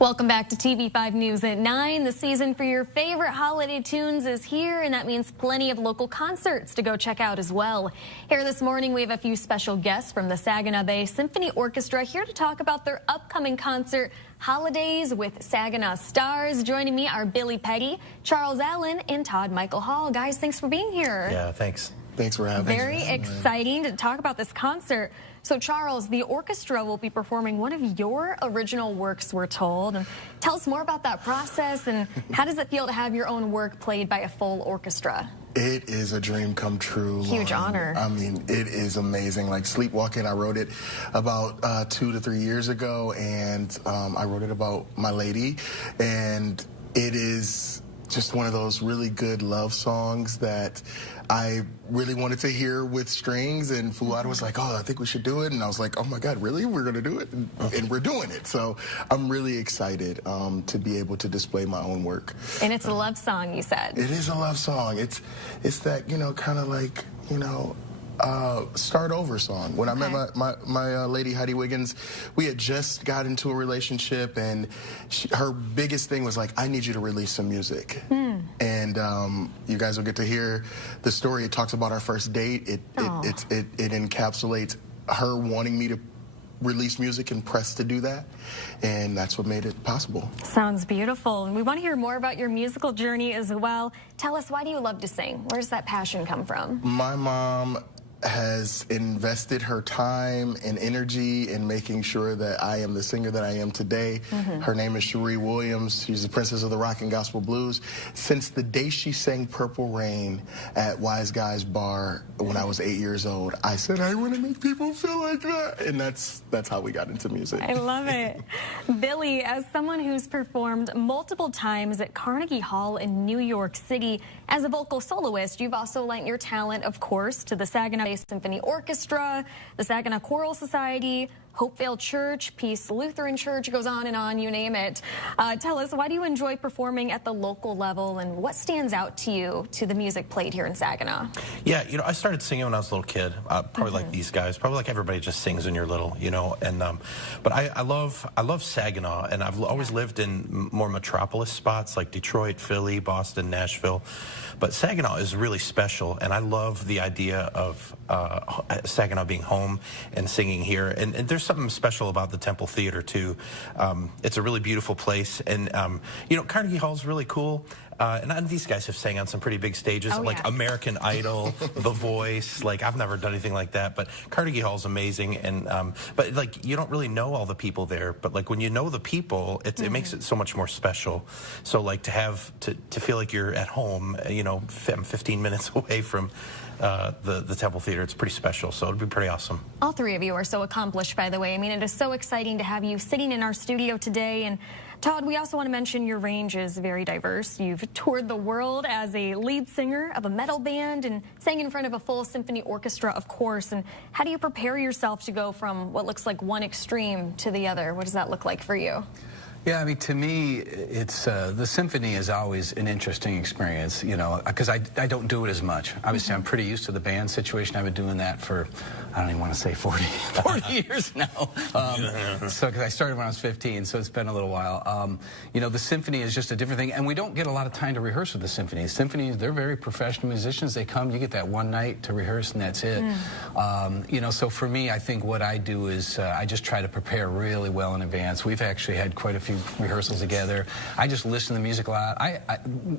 Welcome back to TV5 News at 9. The season for your favorite holiday tunes is here, and that means plenty of local concerts to go check out as well. Here this morning, we have a few special guests from the Saginaw Bay Symphony Orchestra here to talk about their upcoming concert, Holidays with Saginaw Stars. Joining me are Billy Petty, Charles Allen, and Todd Michael Hall. Guys, thanks for being here. Yeah, thanks. Thanks for having us. Very exciting to talk about this concert. So, Charles, the orchestra will be performing one of your original works, we're told. And tell us more about that process, and how does it feel to have your own work played by a full orchestra? It is a dream come true. Huge honor. I mean, it is amazing. Like Sleepwalking, I wrote it about 2 to 3 years ago, and I wrote it about my lady, and it is just one of those really good love songs that I really wanted to hear with strings, and Fuad was like, oh, I think we should do it, and I was like, oh my God, really? We're gonna do it? And we're doing it. So I'm really excited to be able to display my own work. And it's a love song, you said. It is a love song. It's that, you know, kind of like, you know, start over song. When I met my lady Heidi Wiggins, we had just got into a relationship, and her biggest thing was like, I need you to release some music. And you guys will get to hear the story. It talks about our first date. It encapsulates her wanting me to release music and press to do that, and that's what made it possible. Sounds beautiful, and we want to hear more about your musical journey as well. Tell us, why do you love to sing? Where does that passion come from? My mom has invested her time and energy in making sure that I am the singer that I am today. Her name is Cherie Williams. She's the princess of the rock and gospel blues. Since the day she sang Purple Rain at Wise Guys Bar when I was 8 years old, I said, I want to make people feel like that. And that's how we got into music. I love it. Billy, as someone who's performed multiple times at Carnegie Hall in New York City, as a vocal soloist, you've also lent your talent, of course, to the Saginaw Bay Symphony Orchestra, the Saginaw Choral Society, Hopevale Church, Peace Lutheran Church, goes on, you name it. Tell us, why do you enjoy performing at the local level, and what stands out to you to the music played here in Saginaw? Yeah, you know, I started singing when I was a little kid, probably like these guys, probably like everybody just sings when you're little, you know, and but I love Saginaw, and I've always lived in more metropolis spots like Detroit, Philly, Boston, Nashville, but Saginaw is really special, and I love the idea of Saginaw being home and singing here, and there's something special about the Temple Theater too. It's a really beautiful place, and you know, Carnegie Hall's really cool. And these guys have sang on some pretty big stages, like American Idol, The Voice. Like, I've never done anything like that, but Carnegie Hall's amazing. And but like, you don't really know all the people there, but like when you know the people, it makes it so much more special. So like to feel like you're at home, you know, 15 minutes away from the Temple Theater, it's pretty special. So it'd be pretty awesome. All three of you are so accomplished, by the way. I mean, it is so exciting to have you sitting in our studio today. And Todd, we also want to mention your range is very diverse. You've toured the world as a lead singer of a metal band and sang in front of a full symphony orchestra, of course. And how do you prepare yourself to go from what looks like one extreme to the other? What does that look like for you? Yeah, I mean, to me, it's the symphony is always an interesting experience, you know, because I don't do it as much. Obviously, I'm pretty used to the band situation. I've been doing that for, I don't even want to say 40 years now. So, because I started when I was 15, so it's been a little while. You know, the symphony is just a different thing, and we don't get a lot of time to rehearse with the symphony. Symphonies, they're very professional musicians. They come, you get that one night to rehearse, and that's it. You know, so for me, I think what I do is I just try to prepare really well in advance. We've actually had quite a few rehearsals together. I just listen to the music a lot.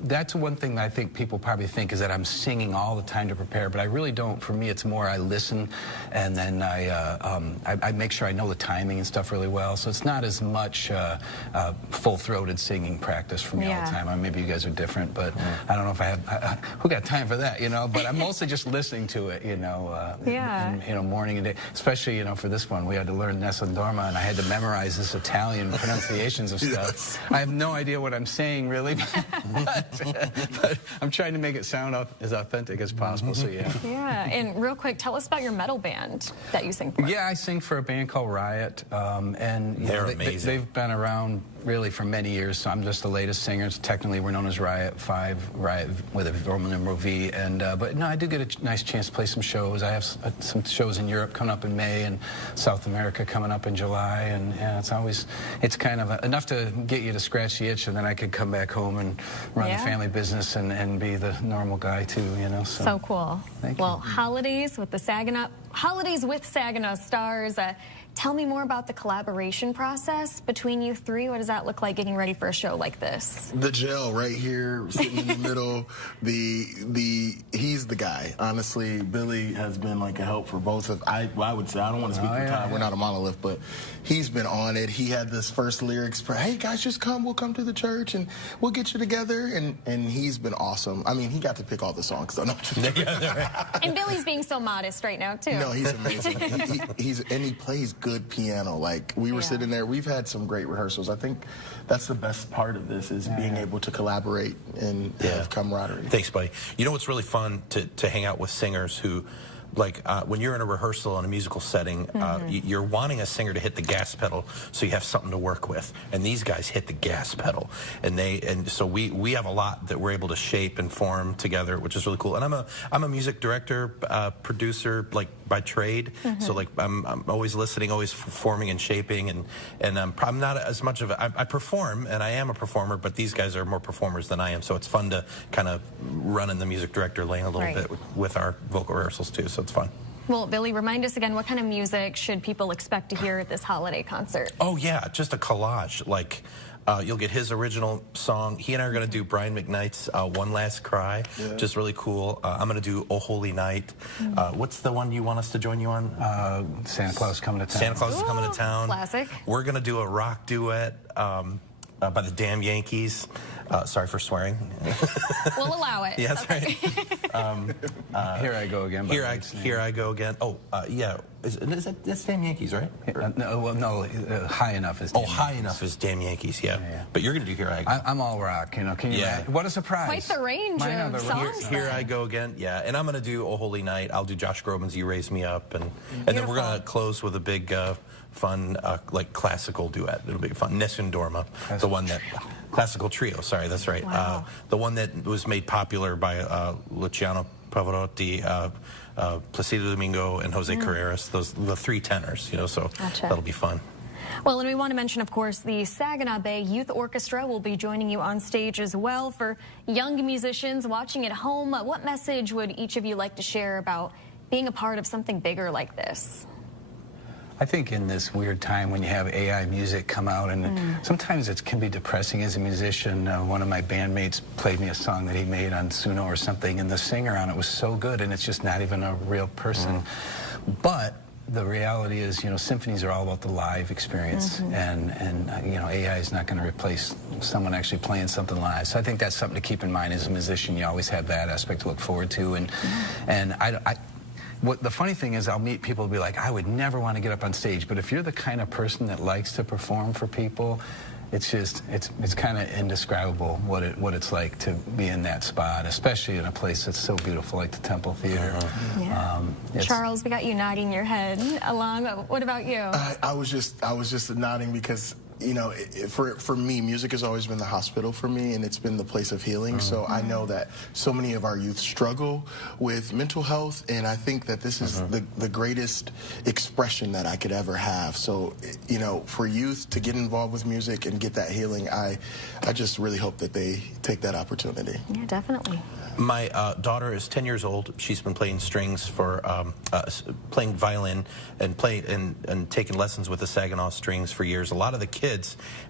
That's one thing that I think people probably think is that I'm singing all the time to prepare, but I really don't. For me, it's more I listen, and then I make sure I know the timing and stuff really well. So it's not as much full-throated singing practice for me all the time. Maybe you guys are different, but I don't know if I have. Who got time for that, you know? But I'm mostly just listening to it, you know. And, you know, morning and day. Especially, you know, for this one, we had to learn Nessa Dorma, and I had to memorize this Italian pronunciations of stuff. I have no idea what I'm saying, really, but I'm trying to make it sound as authentic as possible, so yeah. Yeah, and real quick, tell us about your metal band that you sing for. Yeah, I sing for a band called Riot, and they're amazing. They've been around really for many years. So I'm just the latest singer. Technically, we're known as Riot 5, Riot with a Roman numeral V. And but no, I do get a nice chance to play some shows. I have some shows in Europe coming up in May, and South America coming up in July. And yeah, it's kind of enough to get you to scratch the itch, and then I could come back home and run the family business and be the normal guy too. You know. So cool. Thank you. Well, holidays with Saginaw Stars. Tell me more about the collaboration process between you three. What does that look like getting ready for a show like this? The gel right here, sitting in the middle. He's the guy. Honestly, Billy has been like a help for both of. I would say, I don't want to speak for Ty. We're not a monolith, but he's been on it. He had this first lyrics for, "Hey guys, just come. We'll come to the church and we'll get you together." And he's been awesome. I mean, he got to pick all the songs. So no. And Billy's being so modest right now too. No, he's amazing. He plays good piano. Like, we were sitting there, we've had some great rehearsals. I think that's the best part of this, is being able to collaborate and have camaraderie. Thanks, buddy. You know what's really fun to hang out with singers who, like, when you're in a rehearsal in a musical setting, you're wanting a singer to hit the gas pedal so you have something to work with. And these guys hit the gas pedal, and so we have a lot that we're able to shape and form together, which is really cool. And I'm a music director, producer, like, by trade. So like I'm always listening, always forming and shaping, and I'm not as much of I perform, and I am a performer, but these guys are more performers than I am. So it's fun to kind of run in the music director lane a little bit with our vocal rehearsals too. So it's fun. Well, Billy, remind us again, what kind of music should people expect to hear at this holiday concert? Oh yeah, just a collage. Like, you'll get his original song. He and I are going to do Brian McKnight's One Last Cry, which is really cool. I'm going to do Oh Holy Night. What's the one you want us to join you on? Santa Claus is Coming to Town. Santa Claus is Coming to Town. Classic. We're going to do a rock duet by the Damn Yankees. Sorry for swearing. We'll allow it. Yeah, that's right. Here I Go Again. Here I Go Again. Oh, yeah. That's Damn Yankees, right? No, High Enough is Damn Yankees. High Enough is Damn Yankees, yeah. But you're going to do Here I Go. I'm all rock, you know. Can you imagine? What a surprise. Quite the range of songs. Here I Go Again, yeah. And I'm going to do Oh Holy Night. I'll do Josh Groban's You Raise Me Up. And then we're going to close with a big, fun, like, classical duet. It'll be fun. Nessun Dorma, the one that... Classical trio, sorry, that's right. Wow. The one that was made popular by Luciano Pavarotti, Placido Domingo, and Jose Carreras, the three tenors, you know, so that'll be fun. Well, and we want to mention, of course, the Saginaw Bay Youth Orchestra will be joining you on stage as well. For young musicians watching at home, what message would each of you like to share about being a part of something bigger like this? I think in this weird time when you have AI music come out, and sometimes it can be depressing as a musician. One of my bandmates played me a song that he made on Suno or something, and the singer on it was so good, and it's just not even a real person. But the reality is, you know, symphonies are all about the live experience, and you know, AI is not going to replace someone actually playing something live. So I think that's something to keep in mind as a musician. You always have that aspect to look forward to, and what the funny thing is, I'll meet people who'll be like, I would never want to get up on stage. But if you're the kind of person that likes to perform for people, it's just, it's kind of indescribable what it's like to be in that spot, especially in a place that's so beautiful like the Temple Theater. Charles, we got you nodding your head along. What about you? I was just nodding because, you know, for me, music has always been the hospital for me, and it's been the place of healing. So I know that so many of our youth struggle with mental health, and I think that this is the greatest expression that I could ever have. So, you know, for youth to get involved with music and get that healing, I just really hope that they take that opportunity. Yeah, definitely. My daughter is 10 years old. She's been playing strings for playing violin and taking lessons with the Saginaw Strings for years. A lot of the kids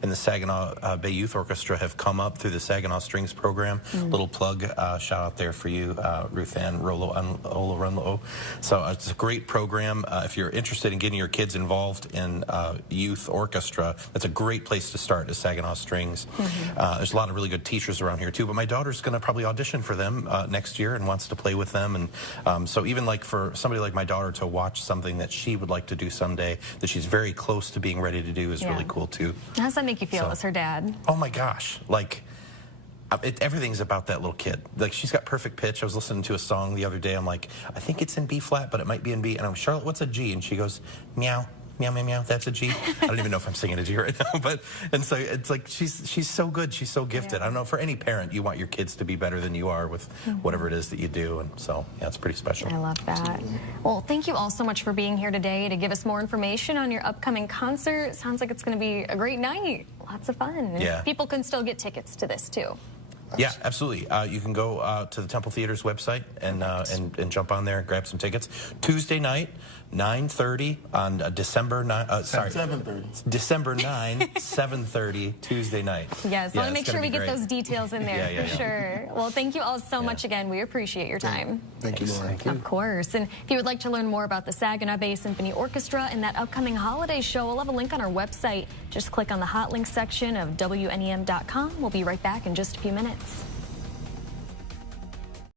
in the Saginaw Bay Youth Orchestra have come up through the Saginaw Strings program. Little plug, shout out there for you, Ruth Ann Rollo. So it's a great program. If you're interested in getting your kids involved in youth orchestra, that's a great place to start, is Saginaw Strings. There's a lot of really good teachers around here too, but my daughter's going to probably audition for them next year and wants to play with them. And so even like for somebody like my daughter to watch something that she would like to do someday, that she's very close to being ready to do, is really cool too. How does that make you feel as her dad? Oh my gosh, like everything's about that little kid. Like, she's got perfect pitch. I was listening to a song the other day. I'm like, I think it's in B flat, but it might be in B. And I'm, Charlotte, what's a G? And she goes, meow. meow, meow, meow. That's a G. I don't even know if I'm singing a G right now, and so it's like she's so good. She's so gifted. I don't know, for any parent, you want your kids to be better than you are with whatever it is that you do, and so yeah, it's pretty special. I love that. Well, thank you all so much for being here today to give us more information on your upcoming concert. Sounds like it's going to be a great night. Lots of fun. Yeah. People can still get tickets to this too. Yeah, absolutely. You can go to the Temple Theater's website and jump on there and grab some tickets. Tuesday night, 9:30 on December 9. Sorry, 7:30. December 9, 7:30 Tuesday night. Yes, I want to make sure we get those details in there Yeah. for sure. Well, thank you all so much again. We appreciate your time. Thank you, Lauren. Thank you. Of course. And if you would like to learn more about the Saginaw Bay Symphony Orchestra and that upcoming holiday show, we'll have a link on our website. Just click on the hot links section of WNEM.com. We'll be right back in just a few minutes.